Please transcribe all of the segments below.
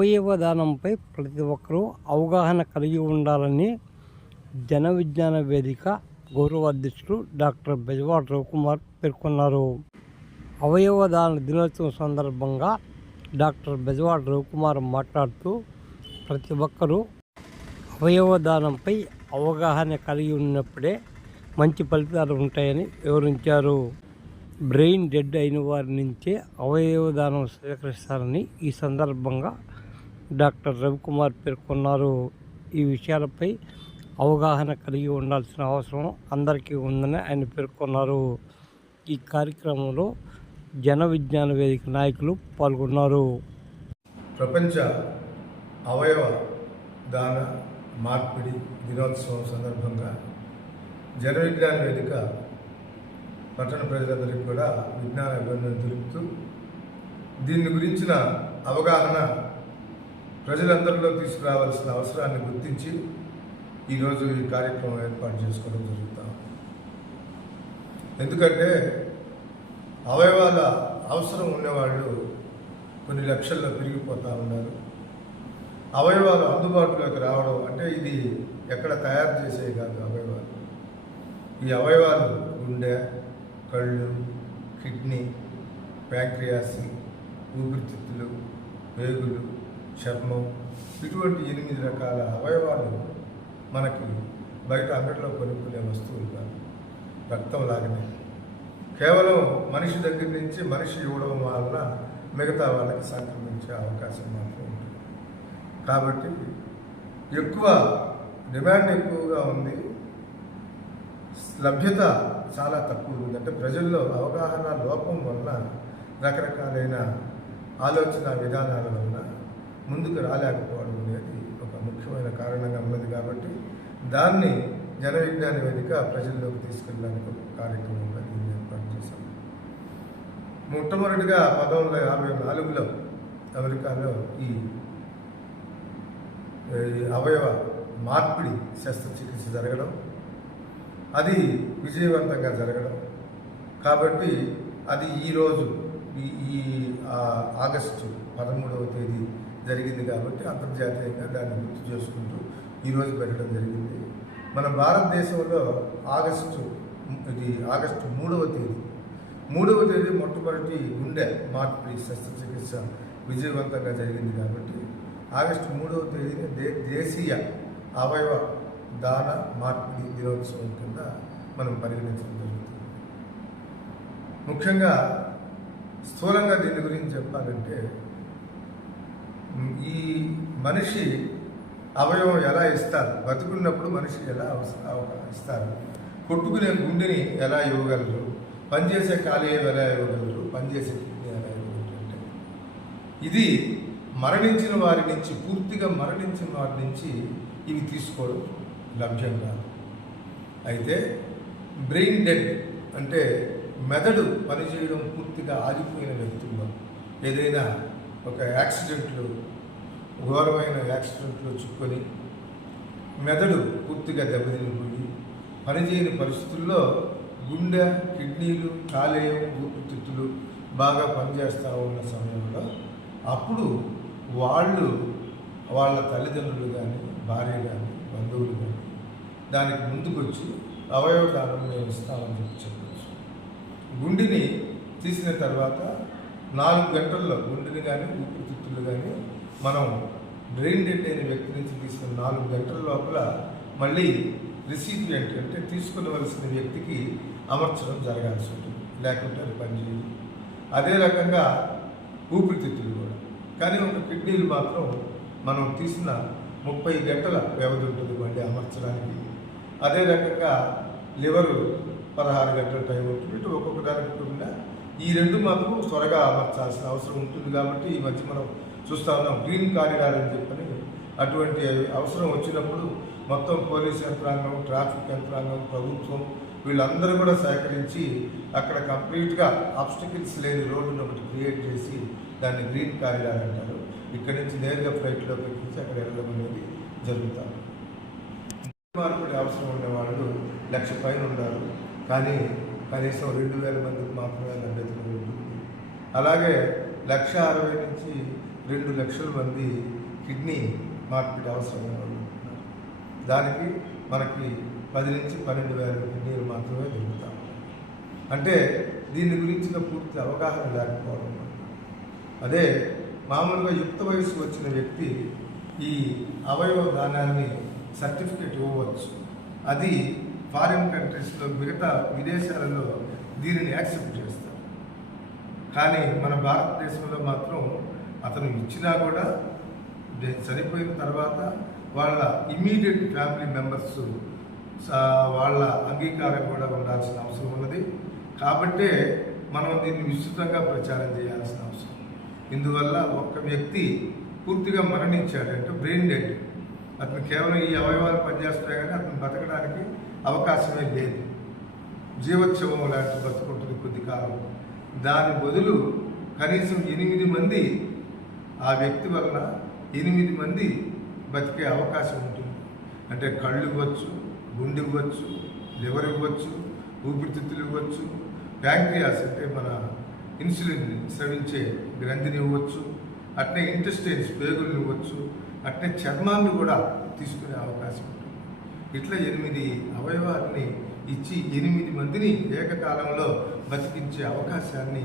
అవయవదానంపై ప్రతి ఒక్కరూ అవగాహన కలిగి ఉండాలని జన విజ్ఞాన వేదిక గౌరవ అధ్యక్షుడు డాక్టర్ బెజవాడ రవికుమార్ పేర్కొన్నారు. అవయవదాన దినోత్సవం సందర్భంగా డాక్టర్ బెజవాడ రవికుమార్ మాట్లాడుతూ ప్రతి ఒక్కరూ అవయవదానంపై అవగాహన కలిగి ఉన్నప్పుడే మంచి ఫలితాలు ఉంటాయని వివరించారు. బ్రెయిన్ డెడ్ అయిన వారి నుంచే అవయవ దానం స్వీకరిస్తారని ఈ సందర్భంగా డాక్టర్ రవికుమార్ పేర్కొన్నారు. ఈ విషయాలపై అవగాహన కలిగి ఉండాల్సిన అవసరం అందరికీ ఉందని ఆయన పేర్కొన్నారు. ఈ కార్యక్రమంలో జన విజ్ఞాన వేదిక నాయకులు పాల్గొన్నారు. ప్రపంచ అవయవ దాన మార్పిడి దినోత్సవం సందర్భంగా జన విజ్ఞాన వేదిక పట్టణ ప్రజలందరికీ కూడా విజ్ఞాన అభినందనలు తెలుపుతూ దీని గురించిన అవగాహన ప్రజలందరిలో తీసుకురావాల్సిన అవసరాన్ని గుర్తించి ఈరోజు ఈ కార్యక్రమం ఏర్పాటు చేసుకోవడం జరుగుతాం ఎందుకంటే అవయవాల అవసరం ఉన్నవాళ్ళు కొన్ని లక్షల్లో పెరిగిపోతూ ఉన్నారు. అవయవాలు అందుబాటులోకి రావడం అంటే ఇది ఎక్కడ తయారు చేసేవి కాదు అవయవాలు. ఈ అవయవాలు గుండె కళ్ళు కిడ్నీ ప్యాంక్రియాసి ఊపిరితిత్తులు వేగులు చర్మం ఇటువంటి ఎనిమిది రకాల అవయవాలు మనకి బయట అంగట్లో కొనుక్కునే వస్తువులు కాదు. రక్తం లాగానే. కేవలం మనిషి దగ్గర నుంచి మనిషి ఇవ్వడం వలన మిగతా వాళ్ళకి సంక్రమించే అవకాశం మాత్రం ఉంటుంది. కాబట్టి ఎక్కువ డిమాండ్ ఎక్కువగా ఉంది. లభ్యత చాలా తక్కువ ఉంది. అంటే ప్రజల్లో అవగాహన లోపం వలన రకరకాలైన ఆలోచన విధానాల వలన ముందుకు రాలేకపోవడం అనేది ఒక ముఖ్యమైన కారణంగా ఉన్నది కాబట్టి దాన్ని జన విజ్ఞాన వేదిక ప్రజల్లోకి తీసుకెళ్ళడానికి ఒక కార్యక్రమంగా దీన్ని ఏర్పాటు చేశాం మొట్టమొదటిగా పంతొమ్మిది వందల యాభై నాలుగులో అమెరికాలో ఈ అవయవ మార్పిడి శస్త్రచికిత్స జరగడం అది విజయవంతంగా జరగడం కాబట్టి అది ఈరోజు ఈ ఈ ఆగస్టు పదమూడవ తేదీ జరిగింది కాబట్టి అంతర్జాతీయంగా దాన్ని గుర్తు చేసుకుంటూ ఈరోజు పెట్టడం జరిగింది. మన భారతదేశంలో ఆగస్టు ఇది ఆగస్టు మూడవ తేదీ. మూడవ తేదీ మొట్టమొదటి గుండె మార్పిడి శస్త్రచికిత్స విజయవంతంగా జరిగింది కాబట్టి ఆగస్టు మూడవ తేదీని దే దేశీయ అవయవ దాన మార్పిడి దినోత్సవం కింద మనం పరిగణించడం జరుగుతుంది. ముఖ్యంగా స్థూలంగా దీని గురించి చెప్పాలంటే ఈ మనిషి అవయవం ఎలా ఇస్తారు? బతుకున్నప్పుడు మనిషి ఎలా అవ- ఇస్తారు? కొట్టుకునే గుండెని ఎలా ఇవ్వగలరు? పనిచేసే కాలేయం ఎలా ఇవ్వగలరు? పనిచేసే కిడ్నీ ఎలా ఇవ్వగలరు? అంటే ఇది మరణించిన వారి నుంచి పూర్తిగా మరణించిన వారి నుంచి ఇవి తీసుకోవడం లభ్యం కాదు. అయితే బ్రెయిన్ డెడ్ అంటే మెదడు పనిచేయడం పూర్తిగా ఆగిపోయిన వ్యక్తుల్లో ఏదైనా ఒక యాక్సిడెంట్లు ఘోరమైన యాక్సిడెంట్లో చిక్కుని మెదడు పూర్తిగా దెబ్బతినిపోయి పనిచేయని పరిస్థితుల్లో గుండె కిడ్నీలు కాలేయం ఊపిరితిత్తులు బాగా పనిచేస్తూ ఉన్న సమయంలో అప్పుడు వాళ్ళు వాళ్ళ తల్లిదండ్రులు కానీ భార్య కానీ బంధువులు కానీ దానికి ముందుకొచ్చి అవయవ దానం మేము ఇస్తామని చెప్పి చెప్పవచ్చు గుండెని తీసిన తర్వాత నాలుగు గంటల్లో గుండెని కానీ ఊపిరితిత్తులు కానీ మనం బ్రెయిన్ డెడ్ అయిన వ్యక్తి నుంచి తీసుకున్న నాలుగు గంటల లోపల మళ్ళీ రిసిపియంట్ అంటే తీసుకునవలసిన వ్యక్తికి అమర్చడం జరగాల్సి ఉంటుంది. లేకుంటే అది పనిచేయదు అదే రకంగా ఊపిరితిత్తులు కూడా. కానీ ఒక కిడ్నీలు మాత్రం మనం తీసిన ముప్పై గంటల వ్యవధి ఉంటుంది మళ్ళీ అమర్చడానికి. అదే రకంగా లివరు పదహారు గంటల టైం ఉంటుంది. ఇటు ఒక్కొక్క దానికి కూడా ఈ రెండు మాత్రం త్వరగా అమర్చాల్సిన అవసరం ఉంటుంది కాబట్టి ఈ మధ్య మనం చూస్తా ఉన్నాం. గ్రీన్ కారిడార్ అని చెప్పని అటువంటి అవసరం వచ్చినప్పుడు మొత్తం పోలీస్ యంత్రాంగం ట్రాఫిక్ యంత్రాంగం ప్రభుత్వం వీళ్ళందరూ కూడా సహకరించి అక్కడ కంప్లీట్గా ఆబ్స్టికల్స్ లేని రోడ్డును ఒకటి క్రియేట్ చేసి దాన్ని గ్రీన్ కారిడార్ అంటారు. ఇక్కడి నుంచి నేరుగా ఫ్లైట్లో పెట్టించి అక్కడ వెళ్ళడం అనేది జరుగుతారు మార్పుడి అవసరం ఉండే వాళ్ళు లక్ష పైన ఉన్నారు కానీ కనీసం రెండు వేల మందికి మాత్రమే లభ్యత ఉంటుంది అలాగే లక్ష అరవై నుంచి రెండు లక్షల మంది కిడ్నీ మార్పిడి అవసరమైన వాళ్ళు ఉంటున్నారు. దానికి మనకి పది నుంచి పన్నెండు వేల కిడ్నీలు మాత్రమే దొరుకుతాం అంటే దీని గురించిన పూర్తి అవగాహన లేకపోవడం అదే మామూలుగా యుక్త వయసు వచ్చిన వ్యక్తి ఈ అవయవ దానాన్ని సర్టిఫికేట్ ఇవ్వవచ్చు. అది ఫారిన్ కంట్రీస్లో మిగతా విదేశాలలో దీనిని యాక్సెప్ట్ చేస్తారు. కానీ మన భారతదేశంలో మాత్రం అతను ఇచ్చినా కూడా చనిపోయిన తర్వాత వాళ్ళ ఇమీడియట్ ఫ్యామిలీ మెంబర్స్ వాళ్ళ అంగీకారం కూడా ఉండాల్సిన అవసరం ఉన్నది. కాబట్టే మనం దీన్ని విస్తృతంగా ప్రచారం చేయాల్సిన అవసరం. ఇందువల్ల ఒక్క వ్యక్తి పూర్తిగా మరణించాడంటే బ్రెయిన్ డెడ్. అతను కేవలం ఈ అవయవాలు పనిచేస్తాయి కానీ అతను బతకడానికి అవకాశమే లేదు. జీవోత్సవం లాంటి బతుకుంటుంది కొద్ది కాలం. దాని బదులు కనీసం ఎనిమిది మంది ఆ వ్యక్తి వలన ఎనిమిది మంది బతికే అవకాశం ఉంటుంది. అంటే కళ్ళు ఇవ్వచ్చు గుండె ఇవ్వచ్చు లివర్ ఇవ్వచ్చు ఊపిరితిత్తులు ఇవ్వచ్చు ప్యాంక్రియాస్ అంటే మన ఇన్సులిన్ స్రవించే గ్రంథిని ఇవ్వచ్చు అట్నే ఇంటెస్టైన్స్ పేగులు ఇవ్వచ్చు అట్లే చర్మాన్ని కూడా తీసుకునే అవకాశం ఉంటుంది. ఇట్లా ఎనిమిది అవయవాల్ని ఇచ్చి ఎనిమిది మందిని ఏకకాలంలో బతికించే అవకాశాన్ని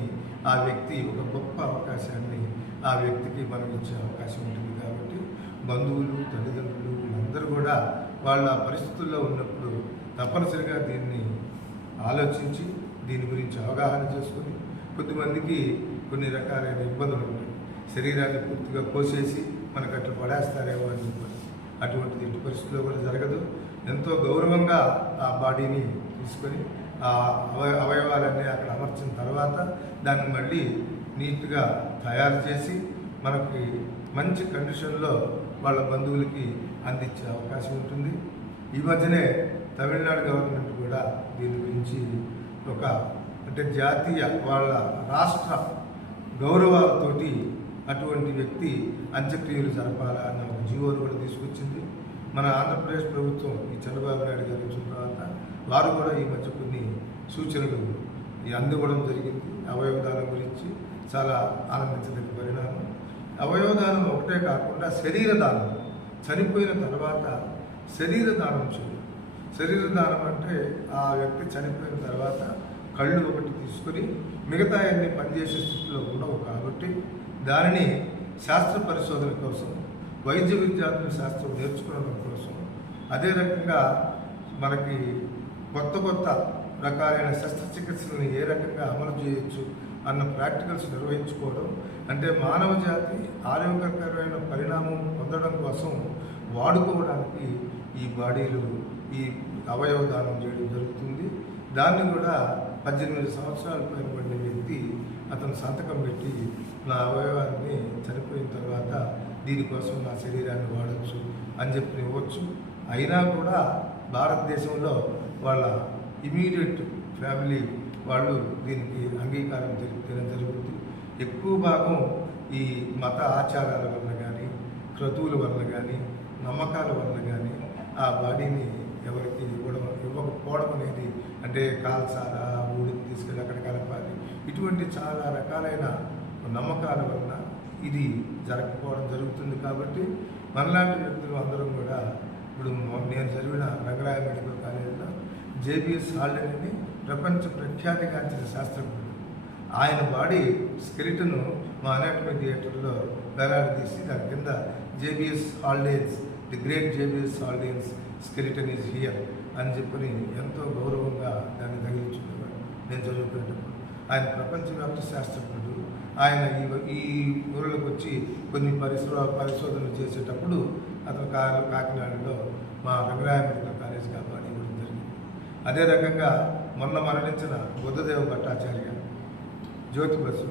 ఆ వ్యక్తి ఒక గొప్ప అవకాశాన్ని ఆ వ్యక్తికి మనం ఇచ్చే అవకాశం ఉంటుంది కాబట్టి బంధువులు తల్లిదండ్రులు వీళ్ళందరూ కూడా వాళ్ళ పరిస్థితుల్లో ఉన్నప్పుడు తప్పనిసరిగా దీన్ని ఆలోచించి దీని గురించి అవగాహన చేసుకొని కొద్దిమందికి కొన్ని రకాలైన ఇబ్బందులు ఉంటాయి. శరీరాన్ని పూర్తిగా కోసేసి మనకు అట్లా పడేస్తారేమో అని చెప్పి అటువంటిది ఎట్టి పరిస్థితుల్లో కూడా జరగదు. ఎంతో గౌరవంగా ఆ బాడీని తీసుకొని ఆ అవయ అవయవాలన్నీ అక్కడ అమర్చిన తర్వాత దాన్ని మళ్ళీ నీట్గా తయారు చేసి మనకి మంచి కండిషన్లో వాళ్ళ బంధువులకి అందించే అవకాశం ఉంటుంది. ఈ మధ్యనే తమిళనాడు గవర్నమెంట్ కూడా దీని గురించి ఒక అంటే జాతీయ వాళ్ళ రాష్ట్ర గౌరవాలతోటి అటువంటి వ్యక్తి అంత్యక్రియలు జరపాలా అన్న ఒక జీవోను కూడా తీసుకొచ్చింది. మన ఆంధ్రప్రదేశ్ ప్రభుత్వం ఈ చంద్రబాబు నాయుడు గారు వచ్చిన తర్వాత వారు కూడా ఈ మధ్య కొన్ని సూచనలు అందివ్వడం జరిగింది. అవయవదానం గురించి చాలా ఆనందించదగ్గ పరిణామం. అవయవదానం ఒకటే కాకుండా శరీర దానం చనిపోయిన తర్వాత శరీర దానం చేయాలి. శరీర దానం అంటే ఆ వ్యక్తి చనిపోయిన తర్వాత కళ్ళు ఒకటి తీసుకొని మిగతా అన్ని పనిచేసే స్థితిలో ఉండవు కాబట్టి దానిని శాస్త్ర పరిశోధన కోసం వైద్య విద్యార్థుల శాస్త్రం నేర్చుకోవడం కోసం అదే రకంగా మనకి కొత్త కొత్త రకాలైన శస్త్రచికిత్సలను ఏ రకంగా అమలు చేయొచ్చు అన్న ప్రాక్టికల్స్ నిర్వహించుకోవడం అంటే మానవ జాతి ఆరోగ్యకరమైన పరిణామం పొందడం కోసం వాడుకోవడానికి ఈ బాడీలు ఈ అవయవదానం చేయడం జరుగుతుంది. దాన్ని కూడా పద్దెనిమిది సంవత్సరాలు పైబడిన వ్యక్తి అతను సంతకం పెట్టి నా అవయవాన్ని చనిపోయిన తర్వాత దీనికోసం నా శరీరాన్ని వాడచ్చు అని చెప్పి ఇవ్వచ్చు. అయినా కూడా భారతదేశంలో వాళ్ళ ఇమీడియట్ ఫ్యామిలీ వాళ్ళు దీనికి అంగీకారం తెలియడం జరుగుతుంది ఎక్కువ భాగం ఈ మత ఆచారాల వల్ల కానీ క్రతువుల వల్ల కానీ నమ్మకాల వల్ల కానీ ఆ బాడీని ఎవరికి ఇవ్వడం ఇవ్వకపోవడం అనేది అంటే కాల్చాలా ఊడిని తీసుకెళ్ళి అక్కడ కలపాలి. ఇటువంటి చాలా రకాలైన నమ్మకాల వలన ఇది జరగకపోవడం జరుగుతుంది కాబట్టి మనలాంటి వ్యక్తులు అందరం కూడా ఇప్పుడు నేను చదివిన రంగరాయ మెడికల్ కాలేజీలో జేబిఎస్ హాల్డేని ప్రపంచ ప్రఖ్యాతిగాంచిన శాస్త్రజ్ఞుడు. ఆయన బాడీ స్కెలిటను మా అనాటమీ థియేటర్లో వేలాడదీసి దాని కింద JBS Haldane's the great JBS Haldane's skeleton is here అని చెప్పని ఎంతో గౌరవంగా దాన్ని తగిలించుకున్నాడు నేను చదువుకునేటప్పుడు. ఆయన ప్రపంచవ్యాప్త శాస్త్రజ్ఞుడు. ఆయన ఈ ఈ ఊళ్ళకి వచ్చి కొన్ని పరిశ్రమ పరిశోధనలు చేసేటప్పుడు అతను కా కాకినాడలో మా రంగరాయ మెడికల్ కాలేజ్ కాబట్టి ఇవ్వడం జరిగింది. అదే రకంగా మొన్న మరణించిన బుద్ధదేవ భట్టాచార్య జ్యోతి బసు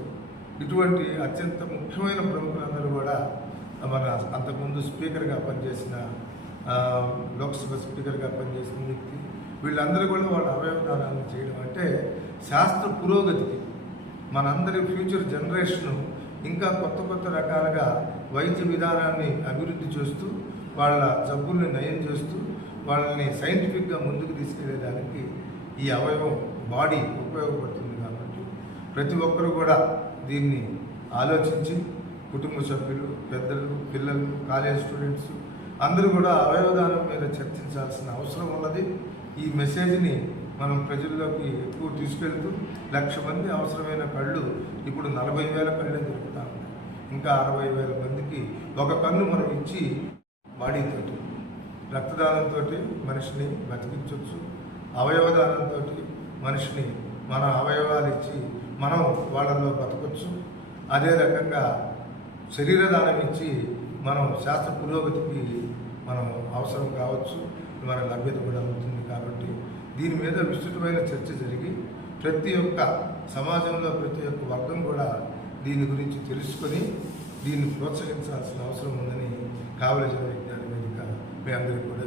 ఇటువంటి అత్యంత ముఖ్యమైన ప్రముఖులందరూ కూడా మన అంతకుముందు స్పీకర్గా పనిచేసిన లోక్సభ స్పీకర్గా పనిచేసిన వ్యక్తి. వీళ్ళందరూ కూడా వాళ్ళ అవయవదానాన్ని చేయడం అంటే శాస్త్ర పురోగతికి మనందరి ఫ్యూచర్ జనరేషన్ ఇంకా కొత్త కొత్త రకాలుగా వైద్య విధానాన్ని అభివృద్ధి చేస్తూ వాళ్ళ జబ్బుల్ని నయం చేస్తూ వాళ్ళని సైంటిఫిక్గా ముందుకు తీసుకెళ్ళేదానికి ఈ అవయవం బాడీ ఉపయోగపడుతుంది కాబట్టి ప్రతి ఒక్కరూ కూడా దీన్ని ఆలోచించి కుటుంబ సభ్యులు పెద్దలు పిల్లలు కాలేజ్ స్టూడెంట్స్ అందరూ కూడా అవయవదానం మీద చర్చించాల్సిన అవసరం ఉన్నది. ఈ మెసేజ్ని మనం ప్రజల్లోకి ఎక్కువ తీసుకెళ్తూ లక్ష మంది అవసరమైన కళ్ళు ఇప్పుడు నలభై వేల కళ్ళే దొరుకుతా ఇంకా అరవై వేల మందికి ఒక కన్ను మనం ఇచ్చి బాడీతోటి రక్తదానంతో మనిషిని బతికించవచ్చు అవయవదానంతో మనిషిని మన అవయవాలు ఇచ్చి మనం వాళ్ళల్లో బతకొచ్చు. అదే రకంగా శరీరదానం ఇచ్చి మనం శాస్త్ర పురోగతికి మనం అవసరం కావచ్చు మన లభ్యత కూడా అవుతుంది కాబట్టి దీని మీద విస్తృతమైన చర్చ జరిగి ప్రతి ఒక్క సమాజంలో ప్రతి ఒక్క వర్గం కూడా దీని గురించి తెలుసుకొని దీన్ని ప్రోత్సహించాల్సిన అవసరం ఉందని కావలసిన విజ్ఞాన వేదిక మీ అందరికీ కూడా